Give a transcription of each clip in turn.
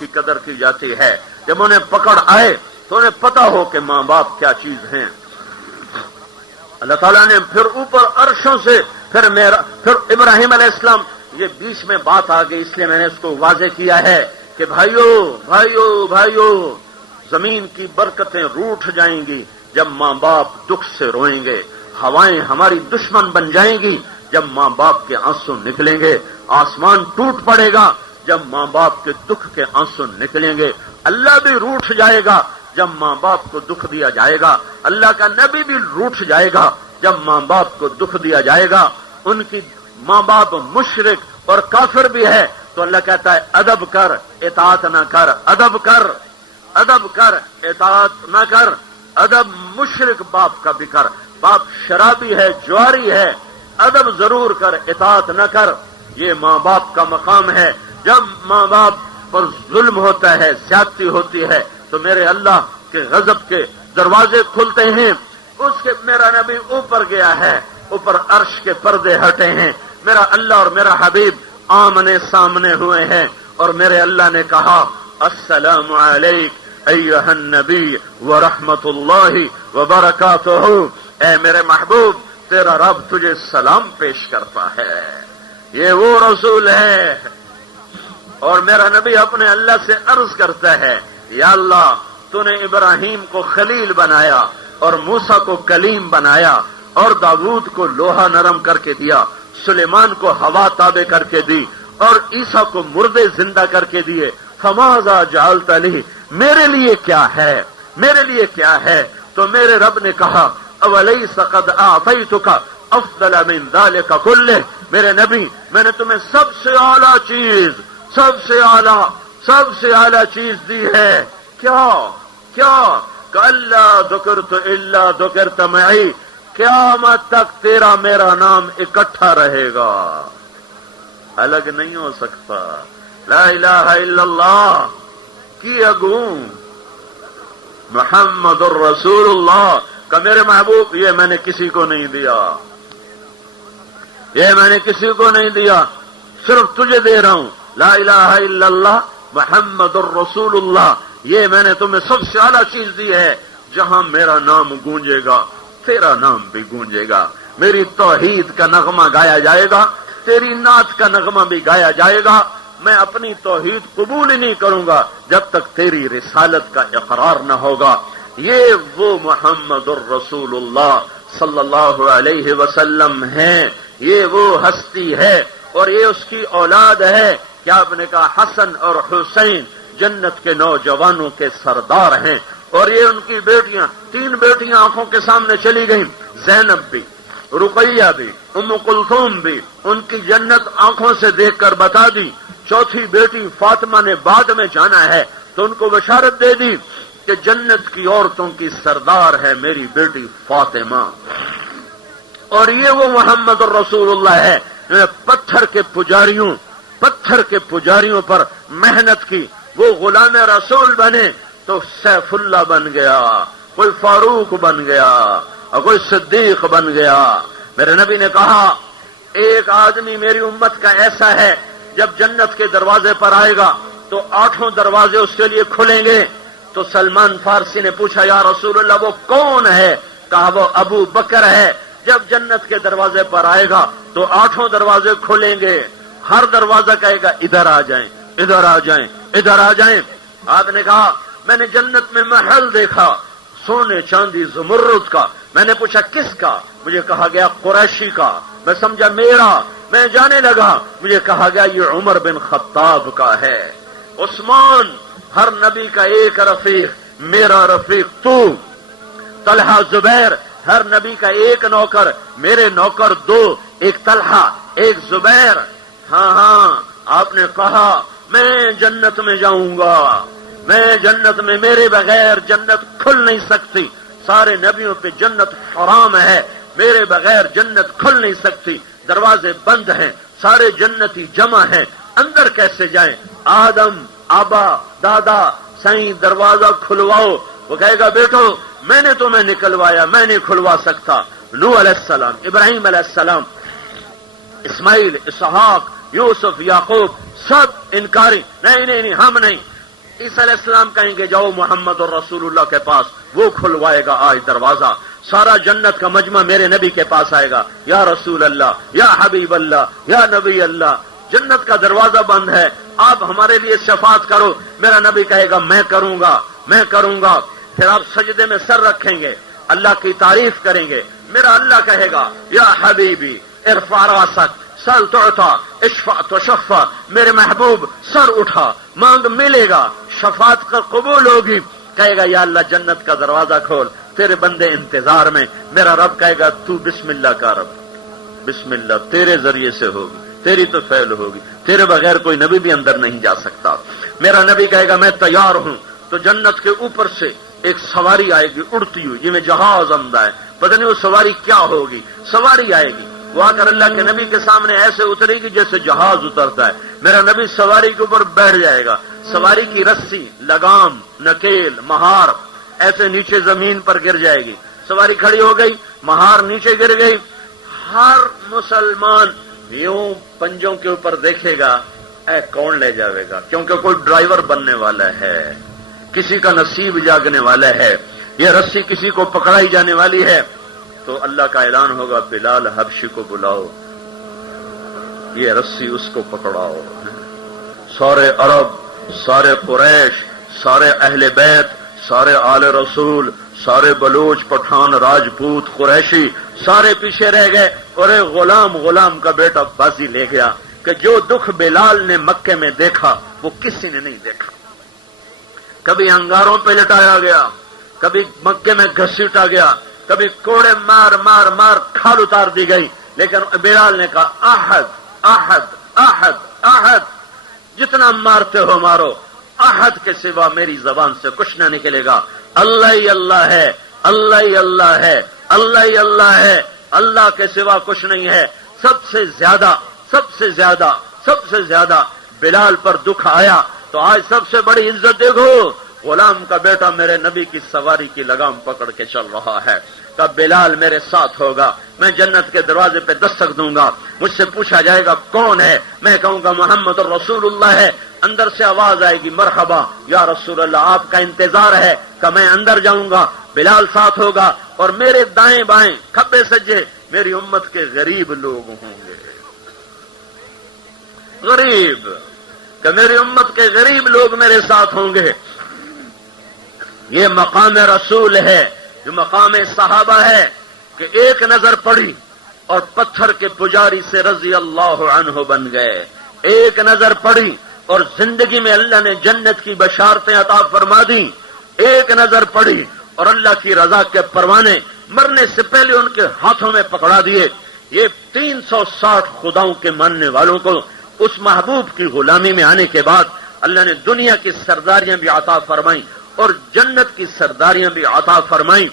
کی قدر کی جاتی ہے. جب انہیں پکڑ آئے تو انہیں پتا ہو کہ ماں باپ کیا چیز ہیں. اللہ تعالیٰ نے پھر اوپر عرشوں سے پھر ابراہیم علیہ السلام، یہ بیچ میں بات آ گئی اس لیے میں نے اس کو واضح کیا ہے کہ بھائیو زمین کی برکتیں روٹھ جائیں گی جب ماں باپ دکھ سے روئیں گے. ہوائیں ہماری دشمن بن جائیں گی جب ماں باپ کے آنسو نکلیں گے. آسمان ٹوٹ پڑے گا جب ماں باپ کے دکھ کے آنسو نکلیں گے. اللہ بھی روٹھ جائے گا جب ماں باپ کو دکھ دیا جائے گا. اللہ کا نبی بھی روٹھ جائے گا جب ماں باپ کو دکھ دیا جائے گا. ان کی ماں باپ مشرک اور کافر بھی ہے تو اللہ کہتا ہے ادب کر اطاعت نہ کر. ادب کر اطاعت نہ کر. ادب مشرک باپ کا بھی کر. باپ شرابی ہے، جواری ہے، ادب ضرور کر، اطاعت نہ کر. یہ ماں باپ کا مقام ہے. جب ماں باپ پر ظلم ہوتا ہے، زیادتی ہوتی ہے تو میرے اللہ کے غضب کے دروازے کھلتے ہیں. اس کے میرا نبی اوپر گیا ہے، اوپر عرش کے پردے ہٹے ہیں. میرا اللہ اور میرا حبیب آمنے سامنے ہوئے ہیں اور میرے اللہ نے کہا السلام علیک ایھا النبی ورحمۃ اللہ وبرکاتہ. اے میرے محبوب تیرا رب تجھے سلام پیش کرتا ہے. یہ وہ رسول ہے. اور میرا نبی اپنے اللہ سے عرض کرتا ہے یا اللہ تو نے ابراہیم کو خلیل بنایا اور موسیٰ کو کلیم بنایا اور داؤد کو لوہا نرم کر کے دیا، سلیمان کو ہوا تابع کر کے دی اور عیسیٰ کو مردے زندہ کر کے دیے. فماذا جعلت لی، میرے لیے کیا ہے؟ تو میرے رب نے کہا اولیس قد اعطیتک افضل من ذلک کلہ. میرے نبی میں نے تمہیں سب سے اعلیٰ چیز دی ہے. کیا کلا ذکرت الا ذکرت معی. قیامت تک تیرا میرا نام اکٹھا رہے گا، الگ نہیں ہو سکتا. لا الہ الا اللہ کی اگوں محمد الرسول اللہ کا میرے محبوب یہ میں نے کسی کو نہیں دیا، صرف تجھے دے رہا ہوں. لا الہ الا اللہ محمد الرسول اللہ، یہ میں نے تمہیں سب سے اعلیٰ چیز دی ہے. جہاں میرا نام گونجے گا تیرا نام بھی گونجے گا. میری توحید کا نغمہ گایا جائے گا، تیری نعت کا نغمہ بھی گایا جائے گا. میں اپنی توحید قبول ہی نہیں کروں گا جب تک تیری رسالت کا اقرار نہ ہوگا. یہ وہ محمد الرسول اللہ صلی اللہ علیہ وسلم ہیں. یہ وہ ہستی ہے اور یہ اس کی اولاد ہے. کیا آپ نے کہا حسن اور حسین جنت کے نوجوانوں کے سردار ہیں اور یہ ان کی بیٹیاں، 3 بیٹیاں آنکھوں کے سامنے چلی گئیں. زینب بھی، رقیہ بھی، ام کلثوم بھی، ان کی جنت آنکھوں سے دیکھ کر بتا دی. 4تھی بیٹی فاطمہ نے بعد میں جانا ہے تو ان کو بشارت دے دی کہ جنت کی عورتوں کی سردار ہے میری بیٹی فاطمہ. اور یہ وہ محمد الرسول اللہ ہے پتھر کے پجاریوں پر محنت کی. وہ غلام رسول بنے تو سیف اللہ بن گیا، کوئی فاروق بن گیا اور کوئی صدیق بن گیا. میرے نبی نے کہا ایک آدمی میری امت کا ایسا ہے جب جنت کے دروازے پر آئے گا تو 8 دروازے اس کے لیے کھلیں گے. تو سلمان فارسی نے پوچھا یا رسول اللہ وہ کون ہے؟ کہا وہ ابو بکر ہے. جب جنت کے دروازے پر آئے گا تو 8 دروازے کھلیں گے. ہر دروازہ کہے گا ادھر آ جائیں، ادھر آ جائیں، ادھر آ جائیں. آپ نے کہا میں نے جنت میں محل دیکھا سونے چاندی زمرد کا. میں نے پوچھا کس کا؟ مجھے کہا گیا قریشی کا. میں سمجھا میرا. میں جانے لگا، مجھے کہا گیا یہ عمر بن خطاب کا ہے. عثمان ہر نبی کا ایک رفیق، میرا رفیق تو. طلحہ زبیر ہر نبی کا ایک نوکر، میرے نوکر 2، ایک طلحہ ایک زبیر. ہاں آپ نے کہا میں جنت میں جاؤں گا، میں جنت میں، میرے بغیر جنت کھل نہیں سکتی. سارے نبیوں پہ جنت حرام ہے، میرے بغیر جنت کھل نہیں سکتی. دروازے بند ہیں، سارے جنتی جمع ہیں، اندر کیسے جائیں؟ آدم، آبا، دادا، سائیں دروازہ کھلواؤ. وہ کہے گا بیٹو میں نے تمہیں نکلوایا، میں نہیں کھلوا سکتا. نوح علیہ السلام، ابراہیم علیہ السلام، اسماعیل، اسحاق، یوسف، یعقوب سب انکاری. نہیں ہم نہیں. عیسیٰ علیہ السلام کہیں گے جاؤ محمد اور رسول اللہ کے پاس، وہ کھلوائے گا آج دروازہ، سارا جنت کا مجمع میرے نبی کے پاس آئے گا، یا رسول اللہ، یا حبیب اللہ، یا نبی اللہ، جنت کا دروازہ بند ہے، آپ ہمارے لیے شفاعت کرو۔ میرا نبی کہے گا میں کروں گا، میں کروں گا۔ پھر آپ سجدے میں سر رکھیں گے، اللہ کی تعریف کریں گے، میرا اللہ کہے گا یا حبیبی ارفع راسک سل تعطا اشفع تشفع، میرے محبوب سر اٹھا مانگ ملے گا، شفاعت کا قبول ہوگی۔ کہے گا یا اللہ جنت کا دروازہ کھول، تیرے بندے انتظار میں۔ میرا رب کہے گا تو بسم اللہ کا رب، بسم اللہ تیرے ذریعے سے ہوگی، تیری تو فعل ہوگی، تیرے بغیر کوئی نبی بھی اندر نہیں جا سکتا۔ میرا نبی کہے گا میں تیار ہوں، تو جنت کے اوپر سے ایک سواری آئے گی اڑتی ہوئی، جی میں جہاز آمدہ ہے، پتہ نہیں وہ سواری کیا ہوگی، سواری آئے گی، وہ آ کر اللہ کے نبی کے سامنے ایسے اترے گی جیسے جہاز اترتا ہے۔ میرا نبی سواری کے اوپر بیٹھ جائے گا، سواری کی رسی، لگام، نکیل، مہار ایسے نیچے زمین پر گر جائے گی، سواری کھڑی ہو گئی، مہار نیچے گر گئی۔ ہر مسلمان یوں پنجوں کے اوپر دیکھے گا اے کون لے جاوے گا، کیونکہ کوئی ڈرائیور بننے والا ہے، کسی کا نصیب جاگنے والا ہے، یہ رسی کسی کو پکڑائی جانے والی ہے۔ تو اللہ کا اعلان ہوگا بلال حبشی کو بلاؤ، یہ رسی اس کو پکڑاؤ۔ سارے عرب، سارے قریش، سارے اہل بیت، سارے آل رسول، سارے بلوچ، پٹھان، راجپوت، قریشی سارے پیچھے رہ گئے، اور ایک غلام کا بیٹا بازی لے گیا کہ جو دکھ بلال نے مکے میں دیکھا وہ کسی نے نہیں دیکھا۔ کبھی انگاروں پہ لٹایا گیا، کبھی مکے میں گھسیٹا گیا، کبھی کوڑے مار مار مار کھال اتار دی گئی، لیکن بلال نے کہا احد احد احد احد، جتنا مارتے ہو مارو، احد کے سوا میری زبان سے کچھ نہ نکلے گا۔ اللہ ہی اللہ ہے، اللہ ہی اللہ ہے، اللہ ہی اللہ ہے، اللہ کے سوا کچھ نہیں ہے۔ سب سے زیادہ بلال پر دکھ آیا، تو آج سب سے بڑی عزت دیکھو، غلام کا بیٹا میرے نبی کی سواری کی لگام پکڑ کے چل رہا ہے۔ کب بلال میرے ساتھ ہوگا، میں جنت کے دروازے پہ دستک دوں گا، مجھ سے پوچھا جائے گا کون ہے، میں کہوں گا محمد رسول اللہ ہے، اندر سے آواز آئے گی مرحبا یا رسول اللہ، آپ کا انتظار ہے کہ میں اندر جاؤں گا، بلال ساتھ ہوگا، اور میرے دائیں بائیں کھبے سجے میری امت کے غریب لوگ ہوں گے، غریب، کہ میری امت کے غریب لوگ میرے ساتھ ہوں گے۔ یہ مقام رسول ہے، جو مقام صحابہ ہے کہ ایک نظر پڑی اور پتھر کے پجاری سے رضی اللہ عنہ بن گئے، ایک نظر پڑی اور زندگی میں اللہ نے جنت کی بشارتیں عطا فرما دی، ایک نظر پڑی اور اللہ کی رضا کے پروانے مرنے سے پہلے ان کے ہاتھوں میں پکڑا دیے۔ یہ 360 خداؤں کے ماننے والوں کو اس محبوب کی غلامی میں آنے کے بعد اللہ نے دنیا کی سرداریاں بھی عطا فرمائیں اور جنت کی سرداریاں بھی عطا فرمائیں۔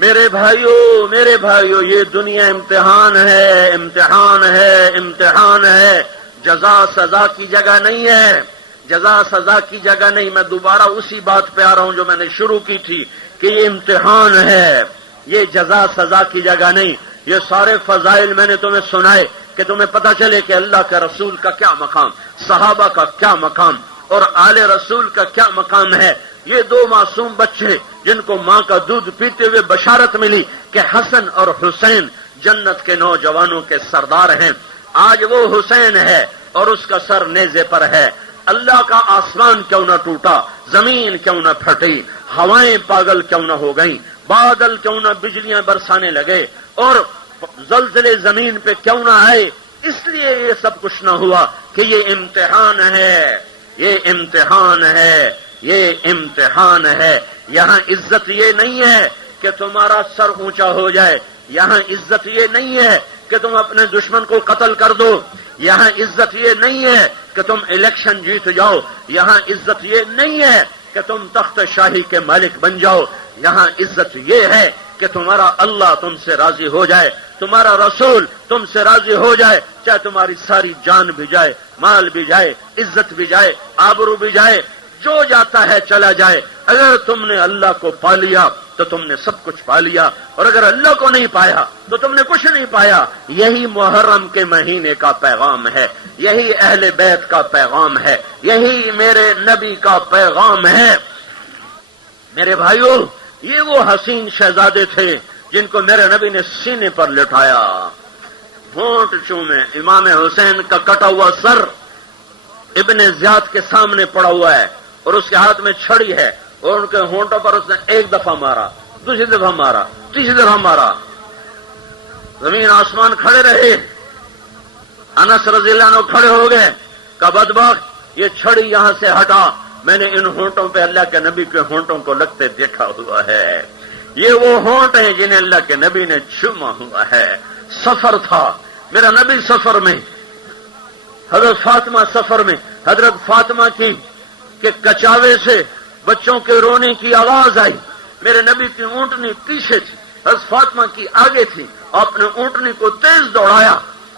میرے بھائیو یہ دنیا امتحان ہے، امتحان ہے، امتحان ہے، جزا سزا کی جگہ نہیں ہے، جزا سزا کی جگہ نہیں۔ میں دوبارہ اسی بات پہ آ رہا ہوں جو میں نے شروع کی تھی کہ یہ امتحان ہے، یہ جزا سزا کی جگہ نہیں۔ یہ سارے فضائل میں نے تمہیں سنائے کہ تمہیں پتہ چلے کہ اللہ کے رسول کا کیا مقام، صحابہ کا کیا مقام اور آل رسول کا کیا مقام ہے۔ یہ دو معصوم بچے جن کو ماں کا دودھ پیتے ہوئے بشارت ملی کہ حسن اور حسین جنت کے نوجوانوں کے سردار ہیں، آج وہ حسین ہے اور اس کا سر نیزے پر ہے۔ اللہ کا آسمان کیوں نہ ٹوٹا، زمین کیوں نہ پھٹی، ہوائیں پاگل کیوں نہ ہو گئیں، بادل کیوں نہ بجلیاں برسانے لگے اور زلزلے زمین پہ کیوں نہ آئے، اس لیے یہ سب کچھ نہ ہوا کہ یہ امتحان ہے، یہ امتحان ہے، یہ امتحان ہے۔ یہاں عزت یہ نہیں ہے کہ تمہارا سر اونچا ہو جائے، یہاں عزت یہ نہیں ہے کہ تم اپنے دشمن کو قتل کر دو، یہاں عزت یہ نہیں ہے کہ تم الیکشن جیت جاؤ، یہاں عزت یہ نہیں ہے کہ تم تخت شاہی کے مالک بن جاؤ، یہاں عزت یہ ہے کہ تمہارا اللہ تم سے راضی ہو جائے، تمہارا رسول تم سے راضی ہو جائے، چاہے تمہاری ساری جان بھی جائے، مال بھی جائے، عزت بھی جائے، آبرو بھی جائے، جو جاتا ہے چلا جائے، اگر تم نے اللہ کو پا لیا تو تم نے سب کچھ پا لیا، اور اگر اللہ کو نہیں پایا تو تم نے کچھ نہیں پایا۔ یہی محرم کے مہینے کا پیغام ہے، یہی اہل بیت کا پیغام ہے، یہی میرے نبی کا پیغام ہے۔ میرے بھائیوں، یہ وہ حسین شہزادے تھے جن کو میرے نبی نے سینے پر لٹایا، ہونٹ چومے۔ امام حسین کا کٹا ہوا سر ابن زیاد کے سامنے پڑا ہوا ہے، اور اس کے ہاتھ میں چھڑی ہے، اور ان کے ہونٹوں پر اس نے ایک دفعہ مارا، دوسری دفعہ مارا، تیسری دفعہ مارا۔ زمین آسمان کھڑے رہے۔ انس رضی اللہ عنہ کھڑے ہو گئے، کہ بدبخت، یہ چھڑی یہاں سے ہٹا، میں نے ان ہونٹوں پہ اللہ کے نبی کے ہونٹوں کو لگتے دیکھا ہوا ہے۔ یہ وہ ہونٹ ہیں جنہیں اللہ کے نبی نے چوما ہوا ہے۔ سفر تھا، میرا نبی سفر میں، حضرت فاطمہ سفر میں، حضرت فاطمہ کی کہ کچاوے سے بچوں کے رونے کی آواز آئی، میرے نبی کی اونٹنی پیچھے تھی، حضرت فاطمہ کی آگے تھی، آپ نے اونٹنی کو تیز دوڑایا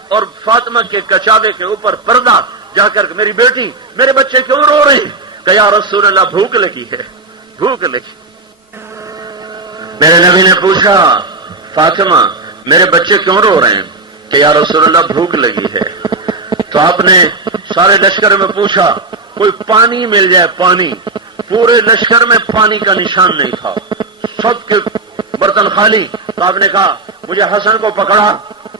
اور فاطمہ کے کچاوے کے اوپر پردہ جا کر میری بیٹی، میرے بچے کیوں رو رہے ہیں؟ کہ یا رسول اللہ بھوک لگی ہے، بھوک لگی۔ میرے نبی نے پوچھا، فاطمہ میرے بچے کیوں رو رہے ہیں؟ کہ یا رسول اللہ بھوک لگی ہے۔ تو آپ نے سارے لشکر میں پوچھا کوئی پانی مل جائے، پانی۔ پورے لشکر میں پانی کا نشان نہیں تھا، سب کے برتن خالی۔ تو آپ نے کہا مجھے حسن کو پکڑا،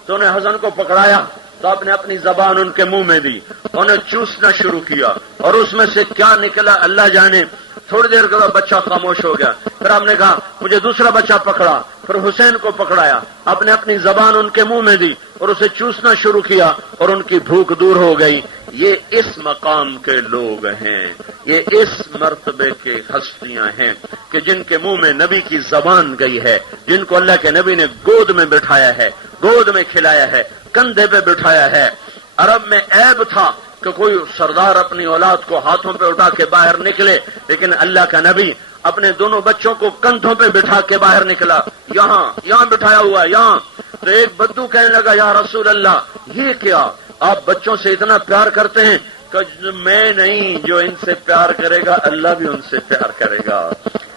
تو انہیں حسن کو پکڑایا، تو آپ نے اپنی زبان ان کے منہ میں دی، انہیں چوسنا شروع کیا، اور اس میں سے کیا نکلا اللہ جانے۔ تھوڑی دیر کے بعد بچہ خاموش ہو گیا۔ پھر آپ نے کہا مجھے دوسرا بچہ پکڑا، پھر حسین کو پکڑایا، آپ نے اپنی زبان ان کے منہ میں دی اور اسے چوسنا شروع کیا، اور ان کی بھوک دور ہو گئی۔ یہ اس مقام کے لوگ ہیں، یہ اس مرتبے کے ہستیاں ہیں کہ جن کے منہ میں نبی کی زبان گئی ہے، جن کو اللہ کے نبی نے گود میں بٹھایا ہے، گود میں کھلایا ہے، کندھے پہ بٹھایا ہے۔ عرب میں عیب تھا کہ کوئی سردار اپنی اولاد کو ہاتھوں پہ اٹھا کے باہر نکلے، لیکن اللہ کا نبی اپنے دونوں بچوں کو کندھوں پہ بٹھا کے باہر نکلا، یہاں بٹھایا ہوا، یہاں۔ تو ایک بدو کہنے لگا یا رسول اللہ یہ کیا، آپ بچوں سے اتنا پیار کرتے ہیں؟ کہ میں نہیں، جو ان سے پیار کرے گا اللہ بھی ان سے پیار کرے گا،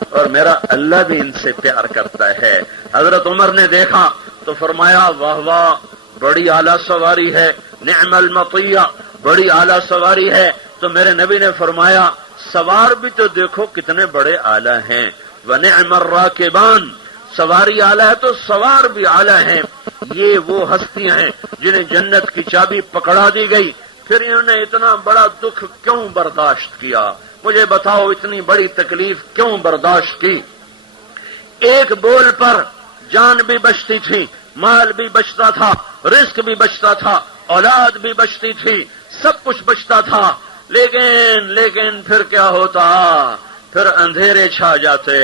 اور میرا اللہ بھی ان سے پیار کرتا ہے۔ حضرت عمر نے دیکھا تو فرمایا واہ واہ، بڑی اعلیٰ سواری ہے، نعم المطیہ، بڑی اعلیٰ سواری ہے۔ تو میرے نبی نے فرمایا سوار بھی تو دیکھو کتنے بڑے اعلیٰ ہیں، وَنِعْمَ الرَّاكِبَانِ، سواری اعلیٰ ہے تو سوار بھی اعلیٰ ہیں۔ یہ وہ ہستیاں ہیں جنہیں جنت کی چابی پکڑا دی گئی، پھر انہوں نے اتنا بڑا دکھ کیوں برداشت کیا؟ مجھے بتاؤ اتنی بڑی تکلیف کیوں برداشت کی؟ ایک بول پر جان بھی بچتی تھی، مال بھی بچتا تھا، رزق بھی بچتا تھا، اولاد بھی بچتی تھی، سب کچھ بچتا تھا، لیکن پھر کیا ہوتا؟ پھر اندھیرے چھا جاتے۔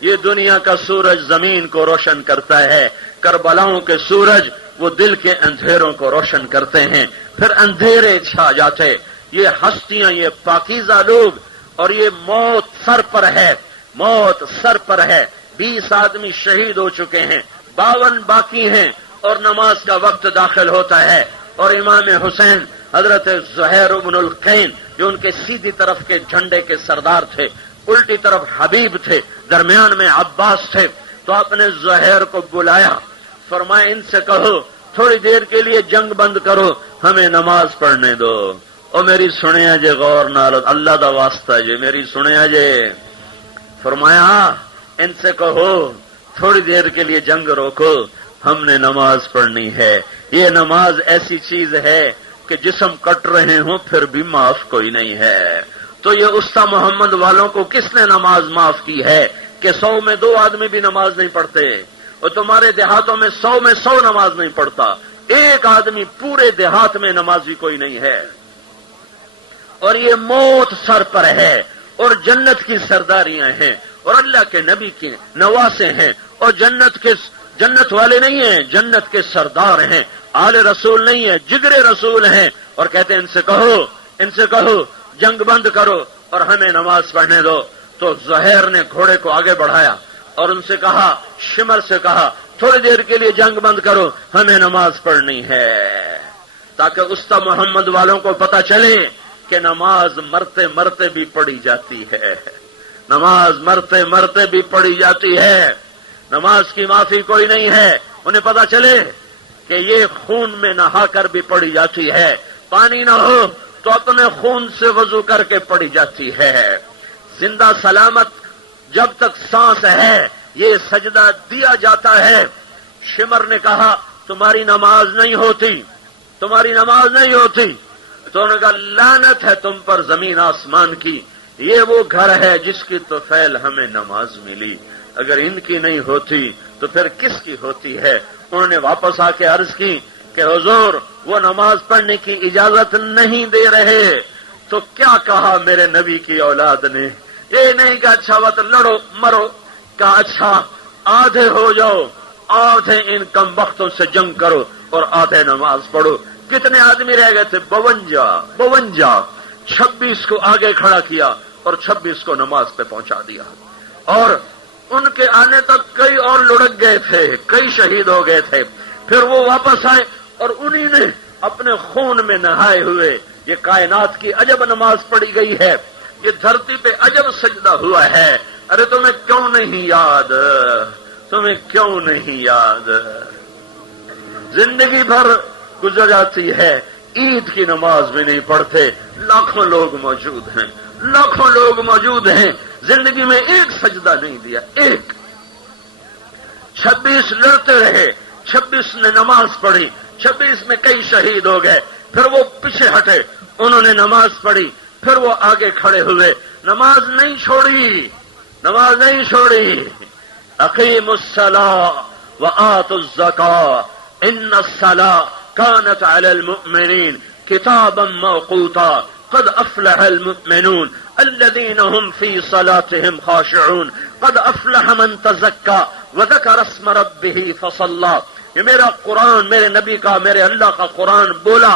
یہ دنیا کا سورج زمین کو روشن کرتا ہے، کربلاؤں کے سورج وہ دل کے اندھیروں کو روشن کرتے ہیں، پھر اندھیرے چھا جاتے۔ یہ ہستیاں، یہ پاکیزہ لوگ، اور یہ موت سر پر ہے، موت سر پر ہے۔ 20 آدمی شہید ہو چکے ہیں، 52 باقی ہیں، اور نماز کا وقت داخل ہوتا ہے، اور امام حسین حضرت زہیر بن القین جو ان کے سیدھی طرف کے جھنڈے کے سردار تھے، الٹی طرف حبیب تھے، درمیان میں عباس تھے، تو آپ نے زہیر کو بلایا، فرمایا ان سے کہو تھوڑی دیر کے لیے جنگ بند کرو، ہمیں نماز پڑھنے دو۔ اور میری سنیا جے غور نال، اللہ دا واسطہ جے میری سنیا جے۔ فرمایا ان سے کہو تھوڑی دیر کے لیے جنگ روکو، ہم نے نماز پڑھنی ہے۔ یہ نماز ایسی چیز ہے کہ جسم کٹ رہے ہوں پھر بھی معاف کوئی نہیں ہے۔ تو یہ استا محمد والوں کو کس نے نماز معاف کی ہے کہ 100 میں 2 آدمی بھی نماز نہیں پڑھتے، اور تمہارے دیہاتوں میں 100 نماز نہیں پڑھتا، ایک آدمی پورے دیہات میں نمازی کوئی نہیں ہے۔ اور یہ موت سر پر ہے، اور جنت کی سرداریاں ہیں، اور اللہ کے نبی کے نواسے ہیں، اور جنت والے نہیں ہیں، جنت کے سردار ہیں، آل رسول نہیں ہے، جگر رسول ہیں، اور کہتے ہیں ان سے کہو جنگ بند کرو اور ہمیں نماز پڑھنے دو۔ تو زہیر نے گھوڑے کو آگے بڑھایا اور ان سے کہا، شمر سے کہا تھوڑی دیر کے لیے جنگ بند کرو، ہمیں نماز پڑھنی ہے، تاکہ استا محمد والوں کو پتا چلے کہ نماز مرتے مرتے بھی پڑھی جاتی ہے، نماز مرتے مرتے بھی پڑھی جاتی ہے، نماز کی معافی کوئی نہیں ہے۔ انہیں پتا چلے کہ یہ خون میں نہا کر بھی پڑھی جاتی ہے، پانی نہ ہو تو اپنے خون سے وضو کر کے پڑھی جاتی ہے۔ زندہ سلامت جب تک سانس ہے یہ سجدہ دیا جاتا ہے۔ شمر نے کہا تمہاری نماز نہیں ہوتی، تمہاری نماز نہیں ہوتی، تو انہوں نے کہا لعنت ہے تم پر زمین آسمان کی، یہ وہ گھر ہے جس کی تو فعل ہمیں نماز ملی، اگر ان کی نہیں ہوتی تو پھر کس کی ہوتی ہے؟ انہوں نے واپس آ کے عرض کی کہ حضور وہ نماز پڑھنے کی اجازت نہیں دے رہے، تو کیا کہا میرے نبی کی اولاد نے؟ یہ نہیں کہ اچھا وقت لڑو مرو، کہا اچھا آدھے ہو جاؤ، آدھے ان کم وقتوں سے جنگ کرو اور آدھے نماز پڑھو۔ کتنے آدمی رہ گئے تھے؟ 52 26 کو آگے کھڑا کیا اور 26 کو نماز پہ پہنچا دیا، اور ان کے آنے تک کئی اور لڑک گئے تھے، کئی شہید ہو گئے تھے، پھر وہ واپس آئے اور انہی نے اپنے خون میں نہائے ہوئے یہ کائنات کی عجب نماز پڑھی گئی ہے، یہ دھرتی پہ عجب سجدہ ہوا ہے۔ ارے تمہیں کیوں نہیں یاد؟ تمہیں کیوں نہیں یاد؟ زندگی بھر گزر جاتی ہے، عید کی نماز بھی نہیں پڑھتے، لاکھوں لوگ موجود ہیں، لاکھوں لوگ موجود ہیں، زندگی میں ایک سجدہ نہیں دیا، ایک۔ 26 لڑتے رہے، 26 نے نماز پڑھی، 26 میں کئی شہید ہو گئے، پھر وہ پیچھے ہٹے، انہوں نے نماز پڑھی، پھر وہ آگے کھڑے ہوئے، نماز نہیں چھوڑی، نماز نہیں چھوڑی۔ اقیموا الصلاۃ وآتوا الزکاۃ ان الصلاۃ كانت على المؤمنين كتابا موقوتا قد افلح المؤمنون الذين هم في صلاتهم خاشعون قد افلح من تزكى وذكر اسم ربه فصلى۔ یہ میرا قرآن، میرے نبی کا، میرے اللہ کا قرآن بولا،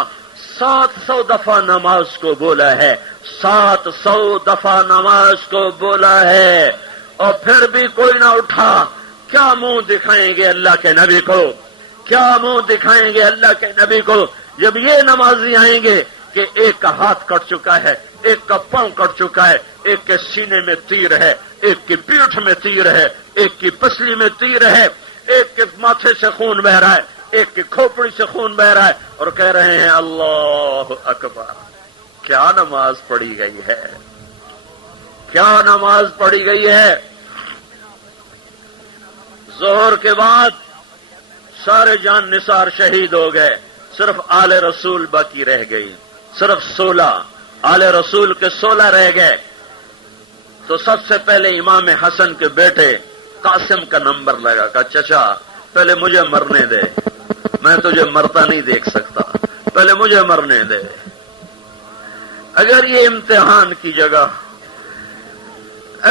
700 دفعہ نماز کو بولا ہے، 700 دفعہ نماز کو بولا ہے، اور پھر بھی کوئی نہ اٹھا۔ کیا منہ دکھائیں گے اللہ کے نبی کو؟ کیا منہ دکھائیں گے اللہ کے نبی کو جب یہ نمازی آئیں گے کہ ایک کا ہاتھ کٹ چکا ہے، ایک کا پاؤں کٹ چکا ہے، ایک کے سینے میں تیر ہے، ایک کی پیٹھ میں تیر ہے، ایک کی پسلی میں تیر ہے، ایک کے ماتھے سے خون بہ رہا ہے، ایک کی کھوپڑی سے خون بہ رہا ہے، اور کہہ رہے ہیں اللہ اکبر۔ کیا نماز پڑھی گئی ہے، کیا نماز پڑھی گئی ہے۔ ظہر کے بعد سارے جان نثار شہید ہو گئے، صرف آل رسول باقی رہ گئی، صرف 16 آل رسول کے 16 رہ گئے۔ تو سب سے پہلے امام حسن کے بیٹے قاسم کا نمبر لگا، کہا چچا پہلے مجھے مرنے دے، میں تجھے مرتا نہیں دیکھ سکتا، پہلے مجھے مرنے دے۔ اگر یہ امتحان کی جگہ،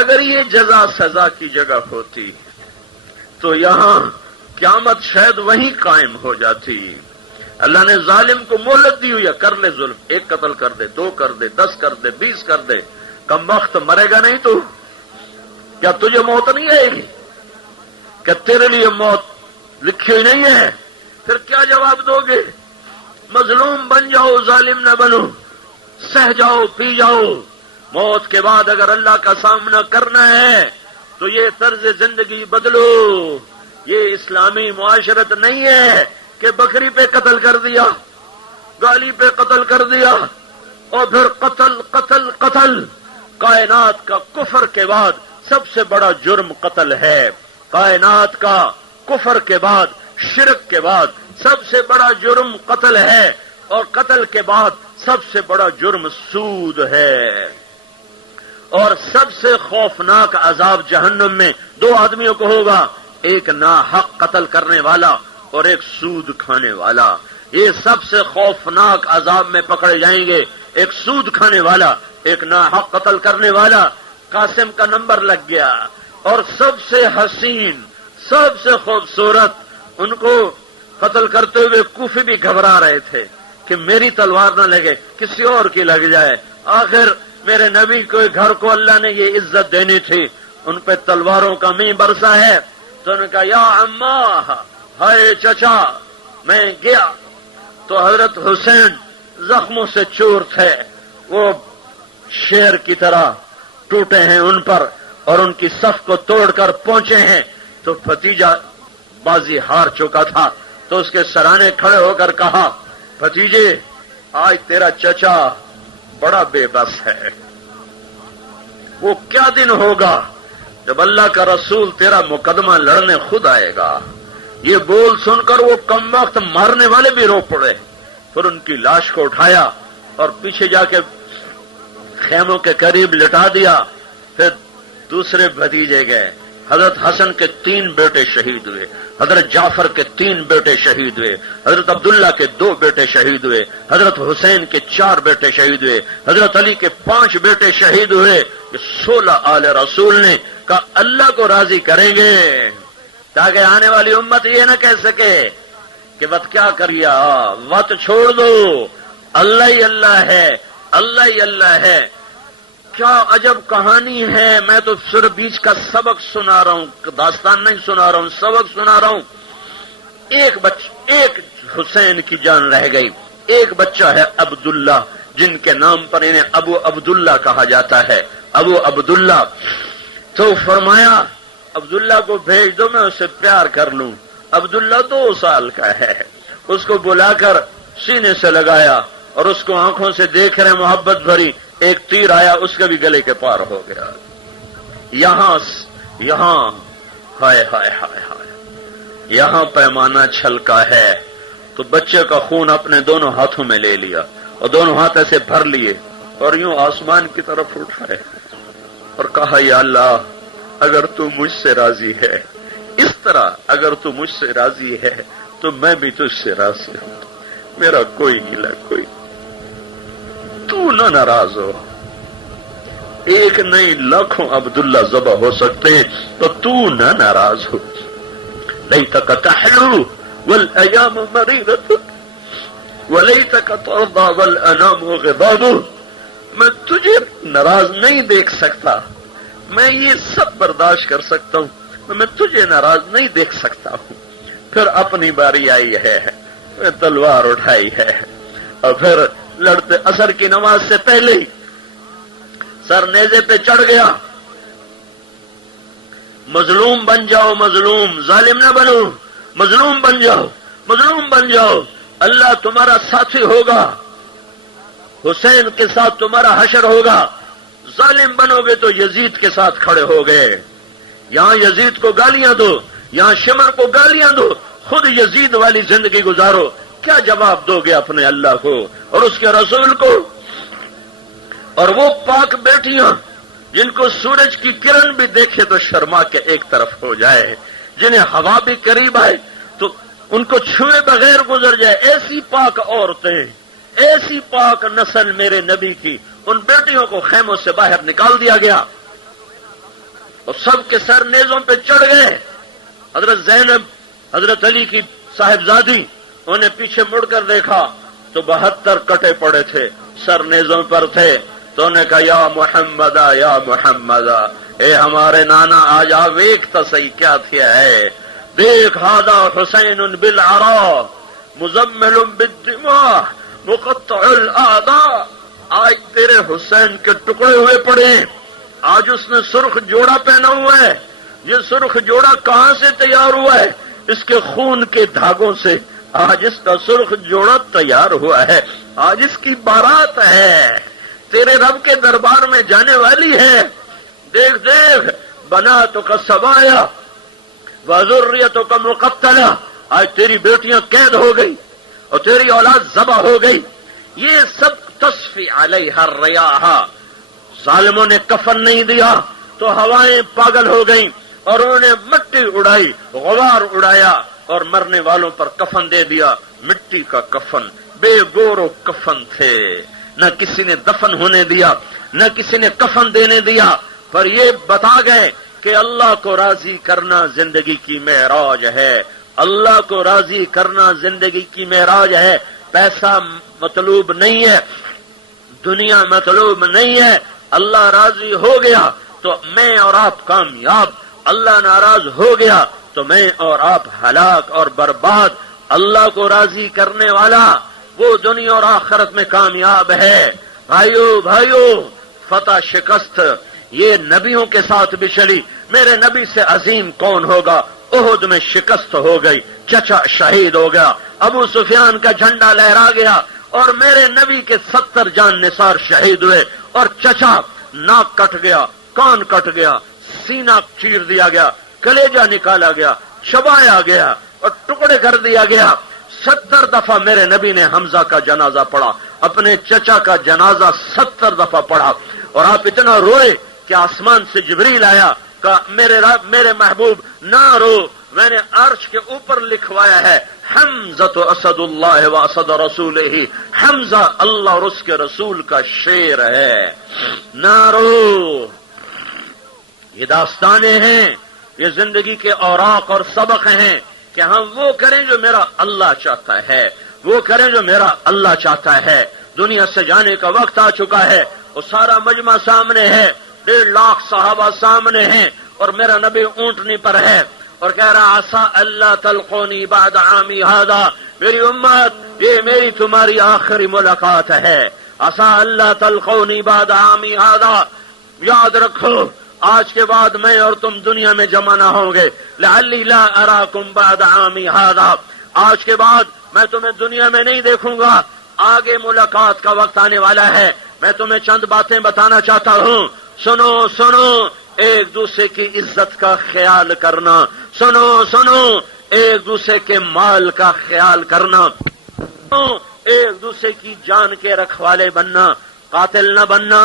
اگر یہ جزا سزا کی جگہ ہوتی تو یہاں قیامت شاید وہیں قائم ہو جاتی۔ اللہ نے ظالم کو مہلت دی ہوئی ہے، کر لے ظلم، 1 قتل کر دے، 2 کر دے، 10 کر دے، 20 کر دے، کم وقت مرے گا نہیں تو؟ کیا تجھے موت نہیں آئے گی؟ کہ تیرے لیے موت لکھی ہوئی نہیں ہے؟ پھر کیا جواب دو گے؟ مظلوم بن جاؤ، ظالم نہ بنو، سہ جاؤ، پی جاؤ۔ موت کے بعد اگر اللہ کا سامنا کرنا ہے تو یہ طرز زندگی بدلو۔ یہ اسلامی معاشرت نہیں ہے کہ بکری پہ قتل کر دیا، گالی پہ قتل کر دیا، اور پھر قتل قتل قتل۔ کائنات کا کفر کے بعد سب سے بڑا جرم قتل ہے، کائنات کا کفر کے بعد، شرک کے بعد سب سے بڑا جرم قتل ہے، اور قتل کے بعد سب سے بڑا جرم سود ہے۔ اور سب سے خوفناک عذاب جہنم میں 2 آدمیوں کو ہوگا، ایک ناحق قتل کرنے والا اور ایک سود کھانے والا۔ یہ سب سے خوفناک عذاب میں پکڑے جائیں گے، ایک سود کھانے والا، ایک ناحق قتل کرنے والا۔ قاسم کا نمبر لگ گیا، اور سب سے حسین، سب سے خوبصورت، ان کو قتل کرتے ہوئے کوفی بھی گھبرا رہے تھے کہ میری تلوار نہ لگے، کسی اور کی لگ جائے۔ آخر میرے نبی کے گھر کو اللہ نے یہ عزت دینی تھی، ان پہ تلواروں کا مینہ برسا ہے، تو انہوں نے کہا یا اماں، ہائے چچا۔ میں گیا تو حضرت حسین زخموں سے چور تھے، وہ شیر کی طرح ٹوٹے ہیں ان پر، اور ان کی صف کو توڑ کر پہنچے ہیں تو بھتیجا بازی ہار چکا تھا، تو اس کے سرانے کھڑے ہو کر کہا، بھتیجے آج تیرا چچا بڑا بے بس ہے۔ وہ کیا دن ہوگا جب اللہ کا رسول تیرا مقدمہ لڑنے خود آئے گا۔ یہ بول سن کر وہ کم وقت مارنے والے بھی رو پڑے، پھر ان کی لاش کو اٹھایا اور پیچھے جا کے خیموں کے قریب لٹا دیا۔ پھر دوسرے بھتیجے گئے، حضرت حسن کے 3 بیٹے شہید ہوئے، حضرت جعفر کے 3 بیٹے شہید ہوئے، حضرت عبداللہ کے 2 بیٹے شہید ہوئے، حضرت حسین کے 4 بیٹے شہید ہوئے، حضرت علی کے 5 بیٹے شہید ہوئے۔ یہ 16 آل رسول نے کہا اللہ کو راضی کریں گے تاکہ آنے والی امت یہ نہ کہہ سکے کہ وقت کیا کریا، وقت چھوڑ دو، اللہ ہی اللہ ہے، اللہ ہی اللہ ہے۔ کیا عجب کہانی ہے، میں تو صرف بیچ کا سبق سنا رہا ہوں، داستان نہیں سنا رہا ہوں، سبق سنا رہا ہوں۔ ایک حسین کی جان رہ گئی، ایک بچہ ہے عبداللہ، جن کے نام پر انہیں ابو عبداللہ کہا جاتا ہے، ابو عبداللہ۔ تو فرمایا عبداللہ کو بھیج دو، میں اسے پیار کر لوں۔ عبداللہ 2 سال کا ہے، اس کو بلا کر سینے سے لگایا اور اس کو آنکھوں سے دیکھ رہے محبت بھری، ایک تیر آیا اس کے بھی گلے کے پار ہو گیا۔ یہاں ہائے ہائے ہائے ہائے، یہاں پیمانہ چھلکا ہے۔ تو بچے کا خون اپنے دونوں ہاتھوں میں لے لیا اور دونوں ہاتھ ایسے بھر لیے اور یوں آسمان کی طرف اٹھائے اور کہا یا اللہ اگر تو مجھ سے راضی ہے، اس طرح اگر تو مجھ سے راضی ہے تو میں بھی تجھ سے راضی ہوں، میرا کوئی گلہ کوئی، تو نہ ناراض ہو۔ ایک نہیں لاکھوں عبداللہ ذبح ہو سکتے ہیں تو تو نہ ناراض ہو۔ لیتک تحلو والایام مریضۃ ولیتک ترضى والانام غضاب۔ میں تجھے ناراض نہیں دیکھ سکتا، میں یہ سب برداشت کر سکتا ہوں، میں تجھے ناراض نہیں دیکھ سکتا ہوں۔ پھر اپنی باری آئی ہے، میں تلوار اٹھائی ہے اور پھر لڑتے عصر کی نماز سے پہلے ہی سر نیزے پہ چڑھ گیا۔ مظلوم بن جاؤ، مظلوم، ظالم نہ بنو، مظلوم بن جاؤ، مظلوم بن جاؤ، اللہ تمہارا ساتھی ہوگا، حسین کے ساتھ تمہارا حشر ہوگا۔ ظالم بنو گے تو یزید کے ساتھ کھڑے ہو گئے، یہاں یزید کو گالیاں دو، یہاں شمر کو گالیاں دو، خود یزید والی زندگی گزارو، کیا جواب دو گے اپنے اللہ کو اور اس کے رسول کو؟ اور وہ پاک بیٹیاں جن کو سورج کی کرن بھی دیکھے تو شرما کے ایک طرف ہو جائے، جنہیں ہوا بھی قریب آئے تو ان کو چھوئے بغیر گزر جائے، ایسی پاک عورتیں، ایسی پاک نسل میرے نبی کی، ان بیٹیوں کو خیموں سے باہر نکال دیا گیا اور سب کے سر نیزوں پہ چڑھ گئے۔ حضرت زینب، حضرت علی کی صاحبزادی، انہیں پیچھے مڑ کر دیکھا تو 72 کٹے پڑے تھے، سر نیزوں پر تھے، تو انہیں کہا یا محمد یا محمد، اے ہمارے نانا آج آپ ایک تو صحیح کیا تھیا ہے، دیکھ ہادا حسین بالعراء مزمل بالدماء مقطع الاعداء، آج تیرے حسین کے ٹکڑے ہوئے پڑے، آج اس نے سرخ جوڑا پہنا ہوا ہے، یہ سرخ جوڑا کہاں سے تیار ہوا ہے؟ اس کے خون کے دھاگوں سے آج اس کا سرخ جوڑا تیار ہوا ہے، آج اس کی بارات ہے، تیرے رب کے دربار میں جانے والی ہے، دیکھ دیکھ بناتک سبایا وذریتک مقتلہ، آج تیری بیٹیاں قید ہو گئی اور تیری اولاد ذبح ہو گئی۔ یہ سب تصفی علیہ الریاح، ظالموں نے کفن نہیں دیا تو ہوائیں پاگل ہو گئیں اور انہوں نے مٹی اڑائی، غبار اڑایا اور مرنے والوں پر کفن دے دیا، مٹی کا کفن، بے گور و کفن تھے، نہ کسی نے دفن ہونے دیا، نہ کسی نے کفن دینے دیا، پر یہ بتا گئے کہ اللہ کو راضی کرنا زندگی کی معراج ہے، اللہ کو راضی کرنا زندگی کی معراج ہے، پیسہ مطلوب نہیں ہے، دنیا مطلوب نہیں ہے، اللہ راضی ہو گیا تو میں اور آپ کامیاب، اللہ ناراض ہو گیا تو میں اور آپ ہلاک اور برباد۔ اللہ کو راضی کرنے والا وہ دنیا اور آخرت میں کامیاب ہے۔ بھائیو فتح شکست یہ نبیوں کے ساتھ بھی چلی، میرے نبی سے عظیم کون ہوگا؟ احد میں شکست ہو گئی، چچا شہید ہو گیا، ابو سفیان کا جھنڈا لہرا گیا، اور میرے نبی کے 70 جان نثار شہید ہوئے، اور چچا ناک کٹ گیا، کان کٹ گیا، سینہ چیر دیا گیا، کلیجہ نکالا گیا، چبایا گیا اور ٹکڑے کر دیا گیا۔ 70 دفعہ میرے نبی نے حمزہ کا جنازہ پڑھا، اپنے چچا کا جنازہ 70 دفعہ پڑھا، اور آپ اتنا روئے کہ آسمان سے جبریل آیا، کہا میرے محبوب نہ رو، میں نے عرش کے اوپر لکھوایا ہے حمزہ اسد اللہ و اسد رسولہ، حمزہ اللہ اور اس کے رسول کا شیر ہے، نہ رو۔ یہ داستانیں ہیں، یہ زندگی کے اوراق اور سبق ہیں کہ ہم وہ کریں جو میرا اللہ چاہتا ہے، وہ کریں جو میرا اللہ چاہتا ہے۔ دنیا سے جانے کا وقت آ چکا ہے، وہ سارا مجمع سامنے ہے، 1.5 لاکھ صحابہ سامنے ہیں، اور میرا نبی اونٹنی پر ہے اور کہہ رہا عسى اللہ تلقونی بعد عامی ھذا، میری امت یہ میری تمہاری آخری ملاقات ہے، عسى اللہ تلقونی بعد عامی ھذا، یاد رکھو آج کے بعد میں اور تم دنیا میں جمع نہ ہوں گے، لعلی لا اراکم بعد عامی ھذا، آج کے بعد میں تمہیں دنیا میں نہیں دیکھوں گا، آگے ملاقات کا وقت آنے والا ہے۔ میں تمہیں چند باتیں بتانا چاہتا ہوں، سنو سنو، ایک دوسرے کی عزت کا خیال کرنا، سنو سنو، ایک دوسرے کے مال کا خیال کرنا، ایک دوسرے کی جان کے رکھوالے بننا، قاتل نہ بننا،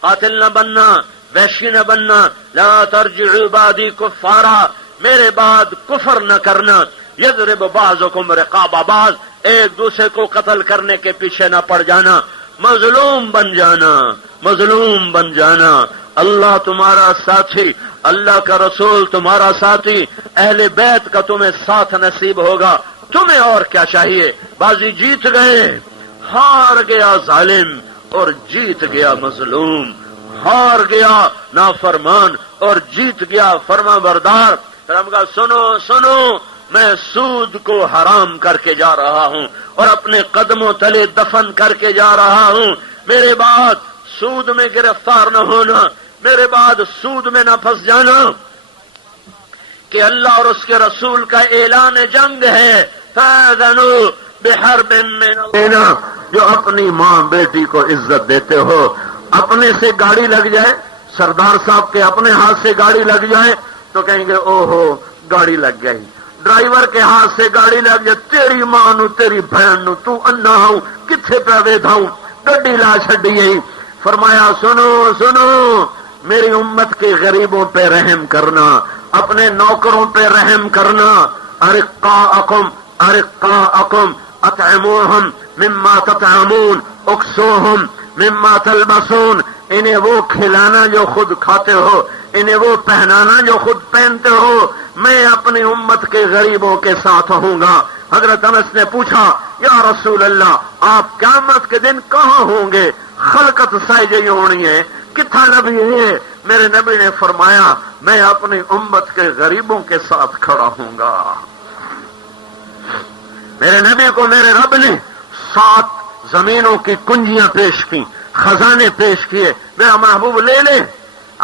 قاتل نہ بننا، وحشی نہ بننا، لا ترجعوا بعدی کفارا، میرے بعد کفر نہ کرنا، یضرب بعضکم رقاب بعض، ایک دوسرے کو قتل کرنے کے پیچھے نہ پڑ جانا، مظلوم بن جانا، مظلوم بن جانا، اللہ تمہارا ساتھی، اللہ کا رسول تمہارا ساتھی، اہل بیت کا تمہیں ساتھ نصیب ہوگا، تمہیں اور کیا چاہیے؟ بازی جیت گئے، ہار گیا ظالم اور جیت گیا مظلوم، ہار گیا نافرمان اور جیت گیا فرما بردار۔ پھر ہم کہا سنو سنو، میں سود کو حرام کر کے جا رہا ہوں اور اپنے قدموں تلے دفن کر کے جا رہا ہوں، میرے بعد سود میں گرفتار نہ ہونا، میرے بعد سود میں نہ پھنس جانا، کہ اللہ اور اس کے رسول کا اعلان جنگ ہے، فَأَذَنُوا بِحَرْبٍ مِّنَ اللَّهِ، جو اپنی ماں بیٹی کو عزت دیتے ہو، اپنے سے گاڑی لگ جائے، سردار صاحب کے اپنے ہاتھ سے گاڑی لگ جائے تو کہیں گے او ہو گاڑی لگ گئی، ڈرائیور کے ہاتھ سے گاڑی لگ جائے، تیری ماں نو تیری بہن نو تو انا ہوں کتھے پہ ویدھا ہوں، گڈی لا چھڈی گئی۔ فرمایا سنو سنو، میری امت کے غریبوں پہ رحم کرنا، اپنے نوکروں پہ رحم کرنا، ارقاءکم ارقاءکم اطعموہم مما تطعمون اکسوہم مما تلبسون، انہیں وہ کھلانا جو خود کھاتے ہو، انہیں وہ پہنانا جو خود پہنتے ہو، میں اپنی امت کے غریبوں کے ساتھ ہوں گا۔ حضرت انس نے پوچھا یا رسول اللہ آپ قیامت کے دن کہاں ہوں گے؟ خلقت سائجی ہونی ہے، کتھا نبی ہے؟ میرے نبی نے فرمایا میں اپنی امت کے غریبوں کے ساتھ کھڑا ہوں گا۔ میرے نبی کو میرے رب نے 7 زمینوں کی کنجیاں پیش کی، خزانے پیش کیے، میرا محبوب لے لے،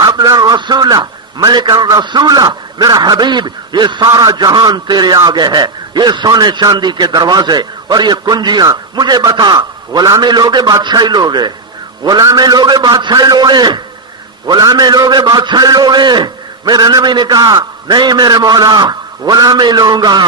عبد الرسول ملک الرسول، میرا حبیب یہ سارا جہان تیرے آگے ہے، یہ سونے چاندی کے دروازے اور یہ کنجیاں، مجھے بتا غلامی لوگے بادشاہی لوگے؟ غلامی لوگے بادشاہی لوگے؟ غلامی لوگے بادشاہی لوگے؟ میرے نبی نے کہا نہیں میرے مولا، غلامی لوں گا،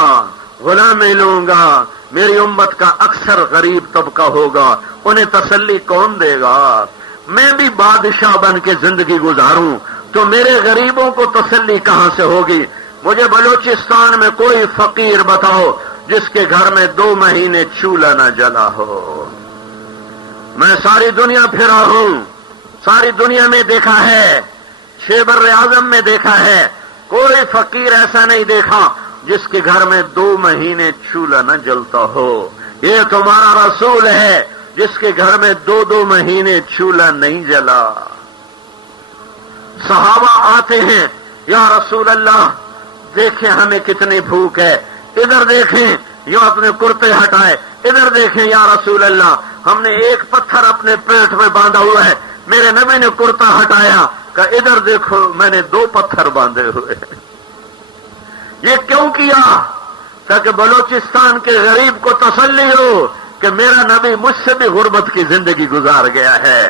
غلامی لوں گا۔ میری امت کا اکثر غریب طبقہ ہوگا، انہیں تسلی کون دے گا؟ میں بھی بادشاہ بن کے زندگی گزاروں تو میرے غریبوں کو تسلی کہاں سے ہوگی؟ مجھے بلوچستان میں کوئی فقیر بتاؤ جس کے گھر میں 2 مہینے چولہا نہ جلا ہو۔ میں ساری دنیا پھرا ہوں، ساری دنیا میں دیکھا ہے، 6 بر اعظم میں دیکھا ہے، کوئی فقیر ایسا نہیں دیکھا جس کے گھر میں 2 مہینے چولہا نہ جلتا ہو۔ یہ تمہارا رسول ہے جس کے گھر میں 2 مہینے چولہا نہیں جلا۔ صحابہ آتے ہیں یا رسول اللہ دیکھیں ہمیں کتنی بھوک ہے، ادھر دیکھیں، یوں اپنے کرتے ہٹائے، ادھر دیکھیں یا رسول اللہ ہم نے ایک پتھر اپنے پیٹ میں باندھا ہوا ہے۔ میرے نبی نے کرتا ہٹایا، کہ ادھر دیکھو میں نے 2 پتھر باندھے ہوئے ہیں. یہ کیوں کیا؟ تاکہ بلوچستان کے غریب کو تسلی ہو کہ میرا نبی مجھ سے بھی غربت کی زندگی گزار گیا ہے.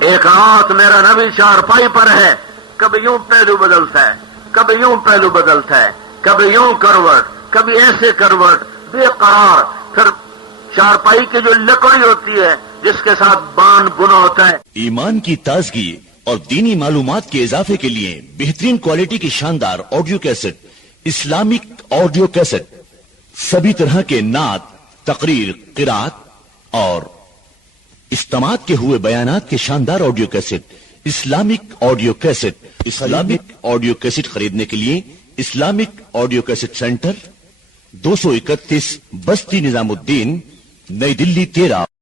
ایک رات میرا نبی چارپائی پر ہے، کبھی یوں پہلو بدلتا ہے، کبھی یوں پہلو بدلتا ہے، کبھی یوں کروٹ، کبھی ایسے کروٹ، بے قرار. پھر چارپائی کی جو لکڑی ہوتی ہے جس کے ساتھ بان بنا ہوتا ہے. ایمان کی تازگی اور دینی معلومات کے اضافے کے لیے بہترین کوالٹی کی شاندار audio cassette, Islamic audio cassette, سبھی طرح کے نعت، تقریر، قرات اور اجتماعات کے ہوئے بیانات کے شاندار audio cassette, Islamic audio cassette. Islamic audio cassette خریدنے کے لیے اسلامک آڈیو کیسٹ سینٹر، 231 بستی نظام الدین، نئی دلی 13.